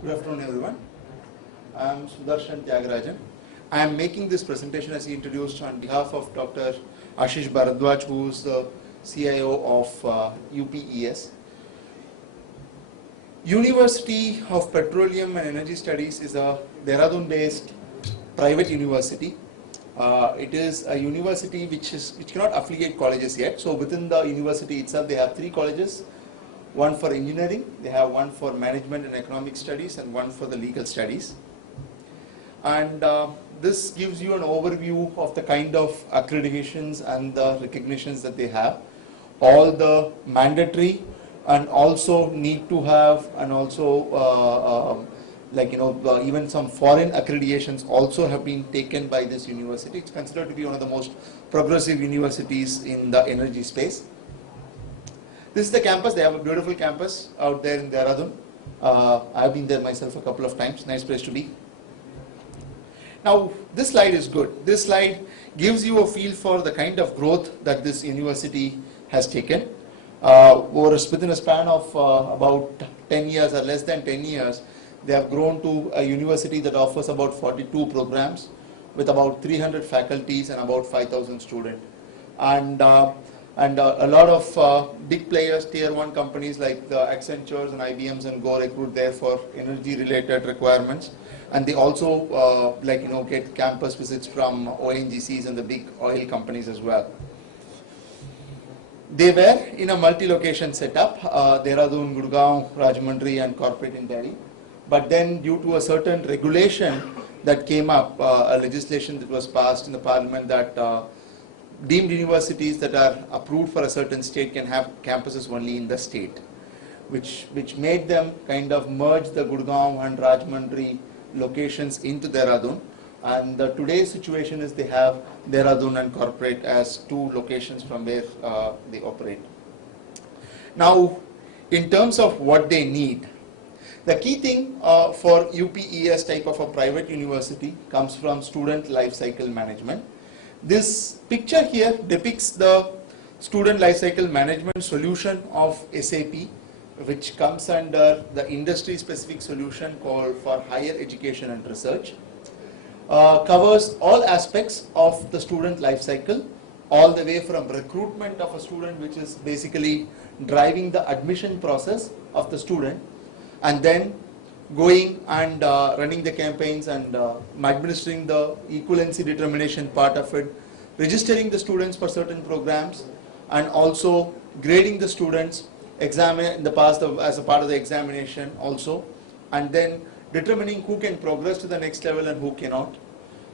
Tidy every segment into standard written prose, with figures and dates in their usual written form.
Good afternoon, everyone. I am Sudarshan Tyagarajan. I am making this presentation, as he introduced, on behalf of Dr. Ashish Bharadwaj, who is the CIO of UPES. University of Petroleum and Energy Studies is a Dehradun-based private university. It is a university which cannot affiliate colleges yet. So within the university itself, they have 3 colleges. One for engineering, they have one for management and economic studies, and one for the legal studies. And this gives you an overview of the kind of accreditations and the recognitions that they have. All the mandatory and also need to have, and also even some foreign accreditations also have been taken by this university. It's considered to be one of the most progressive universities in the energy space. This is the campus. They have a beautiful campus out there in Dehradun. I've been there myself a couple of times. Nice place to be. Now, this slide is good. This slide gives you a feel for the kind of growth that this university has taken. Within a span of about 10 years or less than 10 years, they have grown to a university that offers about 42 programs with about 300 faculties and about 5,000 students. And a lot of big players, tier 1 companies like the Accentures and IBMs and Go recruit there for energy related requirements. And they also get campus visits from ONGCs and the big oil companies as well. They were in a multi-location setup, Dehradun, Gurgaon, Rajahmundry and corporate in Delhi. But then due to a certain regulation that came up, a legislation that was passed in the parliament that deemed universities that are approved for a certain state can have campuses only in the state, which made them kind of merge the Gurgaon and Rajahmundry locations into Dehradun. And today's situation is they have Dehradun and corporate as 2 locations from where they operate. Now, in terms of what they need, the key thing for UPES type of a private university comes from student lifecycle management. This picture here depicts the student lifecycle management solution of SAP, which comes under the industry specific solution called for higher education and research. Covers all aspects of the student lifecycle, all the way from recruitment of a student, which is basically driving the admission process of the student, and then going and running the campaigns and administering the equivalency determination part of it, registering the students for certain programs, and also grading the students, examine in the past as a part of the examination also, and then determining who can progress to the next level and who cannot,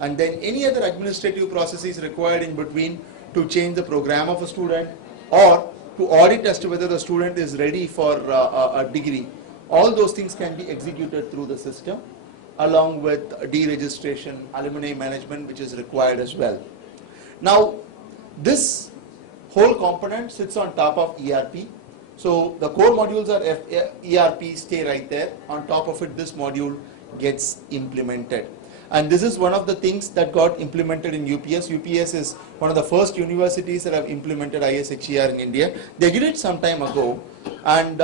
and then any other administrative processes required in between to change the program of a student or to audit as to whether the student is ready for a degree. All those things can be executed through the system, along with deregistration, alumni management, which is required as well. Now, this whole component sits on top of ERP. So the core modules are ERP, stay right there. On top of it, this module gets implemented. And this is one of the things that got implemented in UPS. UPS is one of the first universities that have implemented ISHER in India. They did it some time ago, and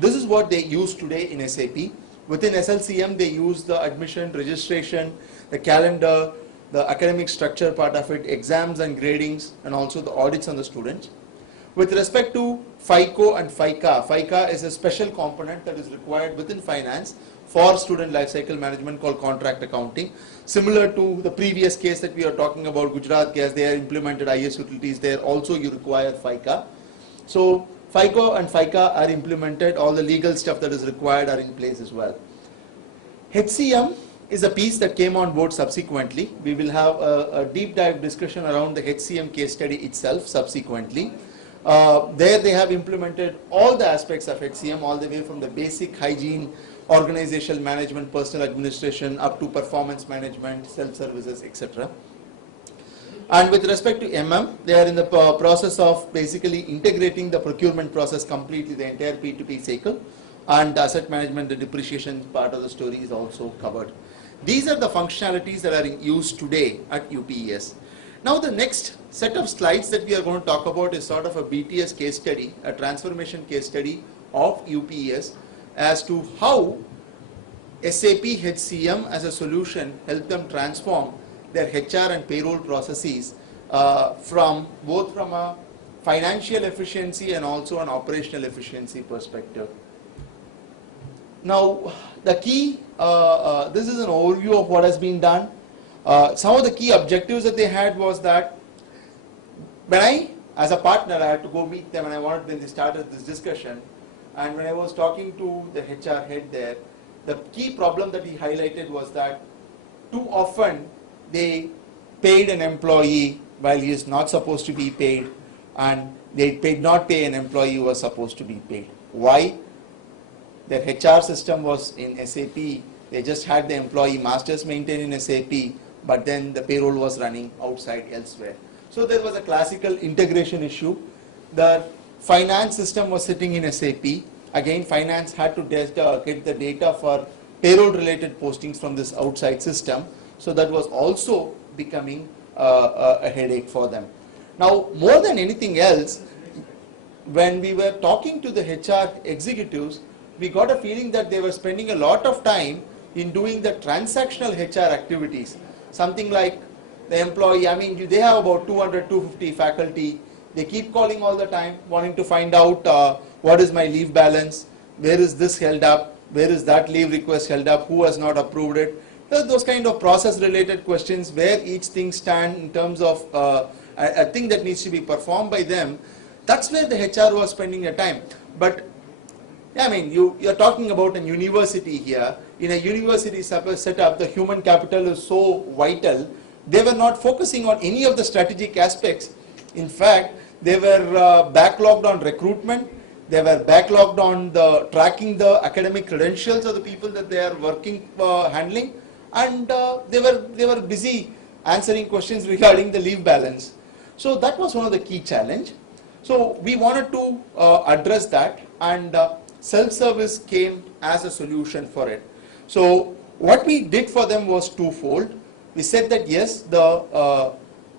this is what they use today in SAP. Within SLcM, they use the admission, registration, the calendar, the academic structure part of it, exams and gradings, and also the audits on the students. With respect to FICO and FICA, FICA is a special component that is required within finance for student lifecycle management called contract accounting. Similar to the previous case that we are talking about, Gujarat case, they are implemented IS utilities there. Also, you require FICA. So, FICO and FICA are implemented. All the legal stuff that is required are in place as well. HCM is a piece that came on board subsequently. We will have a deep dive discussion around the HCM case study itself subsequently. There they have implemented all the aspects of HCM, all the way from the basic hygiene, organizational management, personal administration, up to performance management, self-services, etc. And with respect to MM, they are in the process of basically integrating the procurement process completely, the entire P2P cycle, and asset management, the depreciation part of the story is also covered. These are the functionalities that are in use today at UPES. Now the next set of slides that we are going to talk about is sort of a BTS case study, a transformation case study of UPES as to how SAP HCM as a solution helped them transform their HR and payroll processes from both from a financial efficiency and also an operational efficiency perspective. Now, the key, this is an overview of what has been done. Some of the key objectives that they had was that when I, as a partner, I had to go meet them and I wanted, when they started this discussion, and when I was talking to the HR head there, the key problem that he highlighted was that too often they paid an employee while he is not supposed to be paid, and they did not pay an employee who was supposed to be paid. Why? Their HR system was in SAP, they just had the employee masters maintained in SAP, but then the payroll was running outside elsewhere. So there was a classical integration issue. The finance system was sitting in SAP. Again, finance had to get the data for payroll related postings from this outside system. So that was also becoming a headache for them. Now, more than anything else, when we were talking to the HR executives, we got a feeling that they were spending a lot of time in doing the transactional HR activities. Something like the employee, I mean, they have about 200, 250 faculty. They keep calling all the time, wanting to find out what is my leave balance, where is this held up, where is that leave request held up, who has not approved it. Those kind of process related questions where each thing stands in terms of a thing that needs to be performed by them. That's where the HR was spending their time. But I mean, you're talking about a university here. In a university setup, the human capital is so vital. They were not focusing on any of the strategic aspects. In fact, they were backlogged on recruitment. They were backlogged on the tracking the academic credentials of the people that they are working handling, and they were busy answering questions regarding the leave balance. So that was one of the key challenge. So we wanted to address that, and self-service came as a solution for it. So what we did for them was twofold. We said that yes, the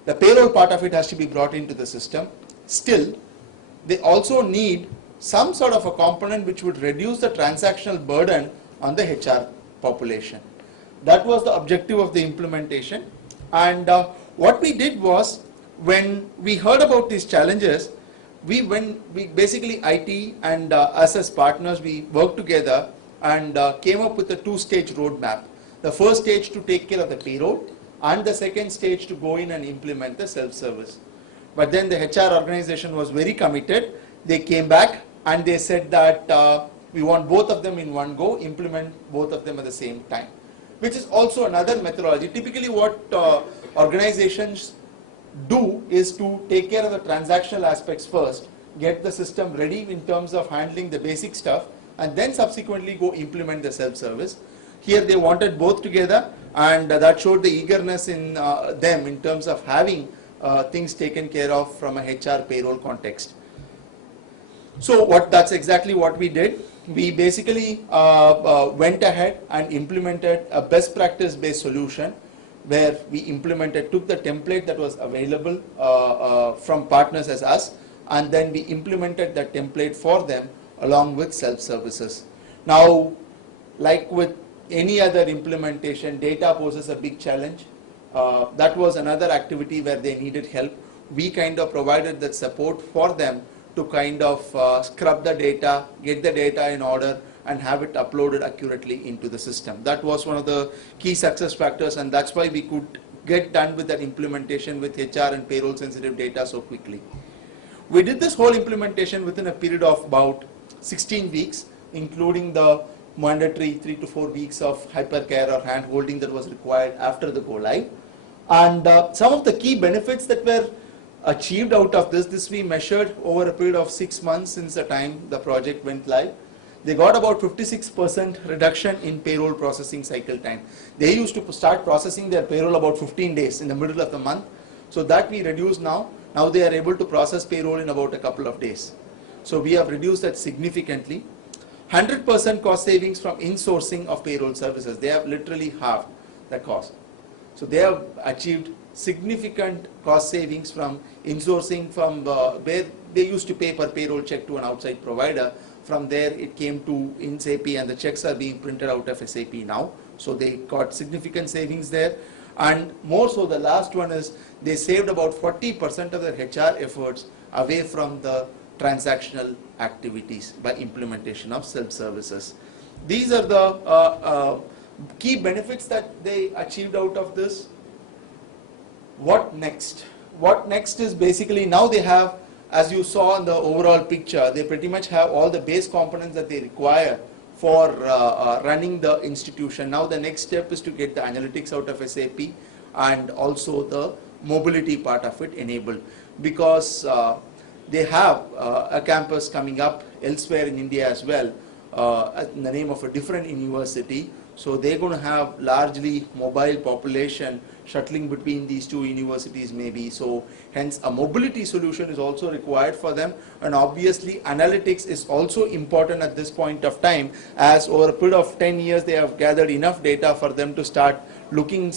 payroll part of it has to be brought into the system. Still, they also need some sort of a component which would reduce the transactional burden on the HR population. That was the objective of the implementation. And what we did was, when we heard about these challenges, we basically IT and us as partners, we worked together and came up with a two-stage roadmap. The first stage to take care of the payroll, and the second stage to go in and implement the self-service. But then the HR organization was very committed. They came back and they said that we want both of them in one go, implement both of them at the same time, which is also another methodology. Typically what organizations do is to take care of the transactional aspects first, get the system ready in terms of handling the basic stuff, and then subsequently go implement the self-service. Here they wanted both together, and that showed the eagerness in them in terms of having things taken care of from a HR payroll context. So that's exactly what we did. We basically went ahead and implemented a best practice based solution, where we took the template that was available from partners as us, and then we implemented that template for them along with self-services. Now, like with any other implementation, data poses a big challenge. That was another activity where they needed help. We kind of provided that support for them to kind of scrub the data, get the data in order, and have it uploaded accurately into the system. That was one of the key success factors, and that's why we could get done with that implementation with HR and payroll sensitive data so quickly. We did this whole implementation within a period of about 16 weeks, including the mandatory 3 to 4 weeks of hypercare or hand holding that was required after the go live. And some of the key benefits that were achieved out of this we measured over a period of 6 months since the time the project went live. They got about 56% reduction in payroll processing cycle time. They used to start processing their payroll about 15 days in the middle of the month. So that we reduced now. Now they are able to process payroll in about a couple of days. So we have reduced that significantly. 100% cost savings from insourcing of payroll services. They have literally halved the cost. So they have achieved significant cost savings from insourcing from where they used to pay per payroll check to an outside provider. From there it came to in SAP, and the checks are being printed out of SAP now. So they got significant savings there. And more so, the last one is they saved about 40% of their HR efforts away from the transactional activities by implementation of self-services. These are the key benefits that they achieved out of this. What next? What next is basically now they have, as you saw in the overall picture, they pretty much have all the base components that they require for running the institution. Now the next step is to get the analytics out of SAP and also the mobility part of it enabled, because they have a campus coming up elsewhere in India as well, in the name of a different university. So they're going to have largely mobile population shuttling between these two universities maybe. So hence a mobility solution is also required for them. And obviously analytics is also important at this point of time, as over a period of 10 years they have gathered enough data for them to start looking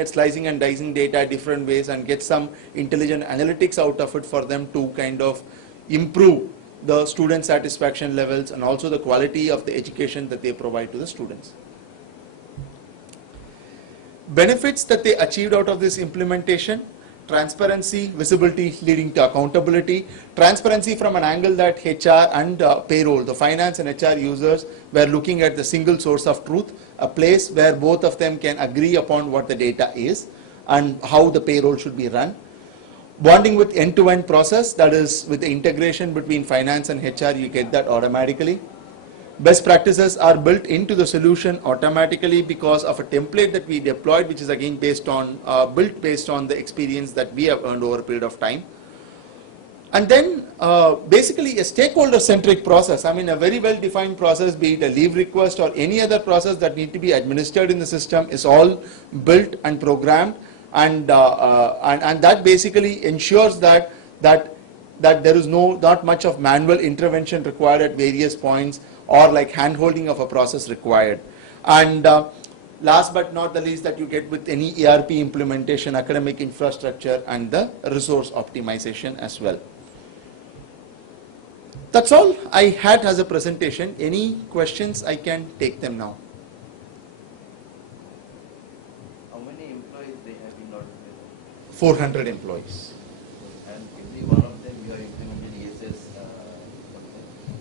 at slicing and dicing data different ways and get some intelligent analytics out of it for them to kind of improve the student satisfaction levels and also the quality of the education that they provide to the students. Benefits that they achieved out of this implementation: transparency, visibility leading to accountability. Transparency from an angle that HR and payroll, the finance and HR users, were looking at the single source of truth, a place where both of them can agree upon what the data is and how the payroll should be run. Bonding with end-to-end process, that is with the integration between finance and HR, you get that automatically. Best practices are built into the solution automatically because of a template that we deployed, which is again based on built based on the experience that we have earned over a period of time. And then basically a stakeholder-centric process. I mean, a very well-defined process, be it a leave request or any other process that need to be administered in the system, is all built and programmed, and that basically ensures that there is not much of manual intervention required at various points, or like hand-holding of a process required. And last but not the least, that you get with any ERP implementation, academic infrastructure and the resource optimization as well. That's all I had as a presentation. Any questions, I can take them now. How many employees they have in order? 400 employees. And every one of them you are implementing ESS?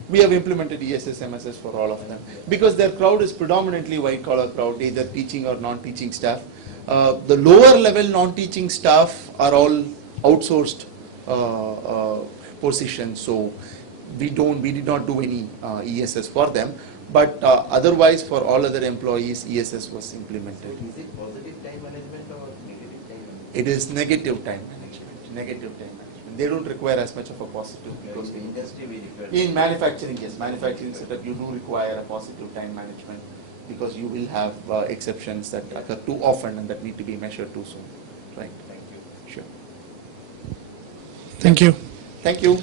We have implemented ESS, MSS for all of them, because their crowd is predominantly white-collar crowd, either teaching or non-teaching staff. The lower level non-teaching staff are all outsourced positions, so we did not do any ESS for them, but otherwise for all other employees ESS was implemented. Is it positive time management or negative time management? It is negative time management. Negative time management. They don't require as much of a positive. Because in industry we require. In manufacturing, yes, manufacturing setup you do require a positive time management, because you will have exceptions that occur too often and that need to be measured too soon. Right. Thank you. Sure. Thank you. Thank you.